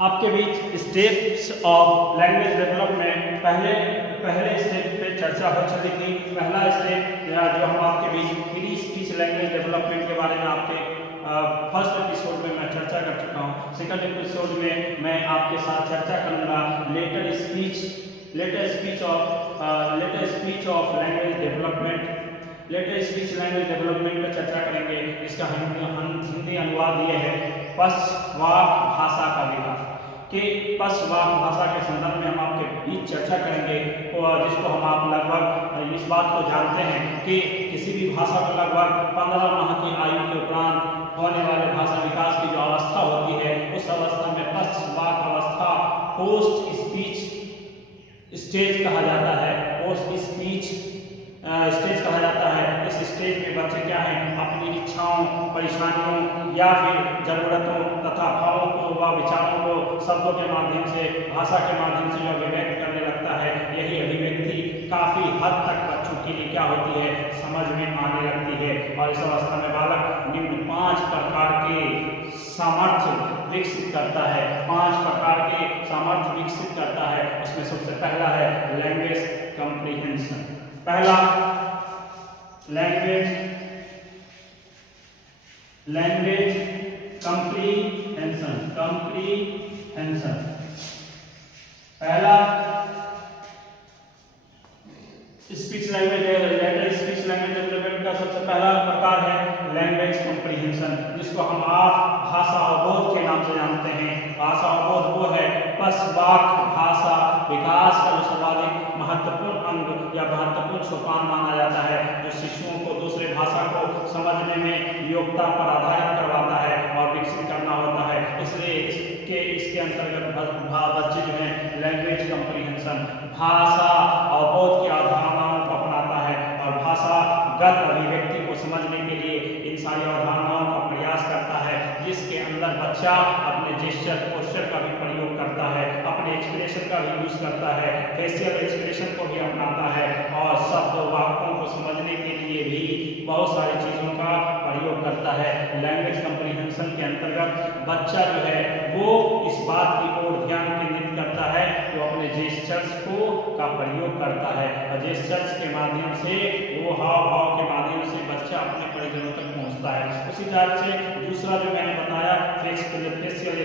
आपके बीच steps of language development पहले step पे चर्चा हो चुकी थी। पहला स्टेप जो हम आपके बीच प्री स्पीच लैंग्वेज डेवलपमेंट के बारे में आपके फर्स्ट एपिसोड में मैं चर्चा कर चुका हूँ। सेकंड एपिसोड में मैं आपके साथ चर्चा करूँगा later speech of language development. Later speech language development पर चर्चा करेंगे। इसका हिंदी अनुवाद ये है पशवाक भाषा का विकास। कि पशवाक भाषा के संदर्भ में हम आपके बीच चर्चा करेंगे, जिसको हम आप लगभग इस बात को जानते हैं कि किसी भी भाषा को लगभग 15 माह की आयु के उपरांत होने वाले भाषा विकास की जो अवस्था होती है, उस अवस्था में पशवाक अवस्था पोस्ट स्पीच स्टेज कहा जाता है। पोस्ट स्पीच स्टेज कहा जाता है। इस स्टेज में बच्चे क्या हैं, अपनी इच्छाओं, परेशानियों या फिर जरूरतों तथा भावों को व विचारों को शब्दों के माध्यम से, भाषा के माध्यम से जो अभिव्यक्त करने लगता है, यही अभिव्यक्ति काफी हद तक बच्चों के लिए क्या होती है, समझ में आने लगती है। और इस अवस्था में बालक निम्न 5 प्रकार के सामर्थ्य विकसित करता है। 5 प्रकार के सामर्थ्य विकसित करता है। उसमें सबसे पहला है लैंग्वेज कॉम्प्रिहेंशन। पहला लैंग्वेज कॉम्प्रिहेंशन। पहला speech language later speech language development का सबसे पहला प्रकार है लैंग्वेज कॉम्प्रिहेंशन, जिसको हम आप भाषा अवबोध के नाम से जानते हैं। भाषा अवबोध वो है पशवाक भाषा विकास का जो सर्वाधिक महत्वपूर्ण अंग या महत्वपूर्ण सोपान माना जाता है, जो शिशुओं को दूसरे भाषा को समझने में योग्यता पर आधारित करवाता है और विकसित करना होता है। इसलिए इसके अंतर्गत बच्चे जो हैं लैंग्वेज कॉम्प्रिहेंशन भाषा अवबोध की अवधारणाओं को अपनाता है और भाषागत अभिव्यक्ति को समझने के लिए इन सारी अवधारणाओं का प्रयास करता है, जिसके अंदर बच्चा अपने जेस्चर पोस्चर का भी प्रयोग करता है, अपने एक्सप्रेशन का भी यूज करता है, फेशियल एक्सप्रेशन को भी अपनाता है और शब्द वाक्यों को समझने के लिए भी बहुत सारी चीजों का प्रयोग करता है। लैंग्वेज कॉम्प्रिहेंशन के अंतर्गत बच्चा जो है वो इस बात की ओर ध्यान केंद्रित करता है, जो अपने जेस्चर्स का प्रयोग करता है और जेस्चर्स के माध्यम से, वो हाव भाव के माध्यम से बच्चा अपने परिजनों तक पहुंचता है। उसी तरह से दूसरा जो मैंने बताया फेशियल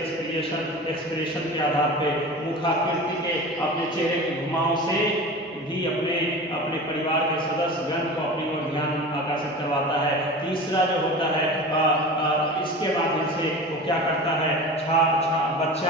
एक्सप्रेशन के आधार पे मुखाकृति के अपने चेहरे के घुमाव से भी अपने परिवार के सदस्यगण को अपनी ओर ध्यान आकर्षित करवाता है। तीसरा जो होता है इसके माध्यम से वो क्या करता है, बच्चा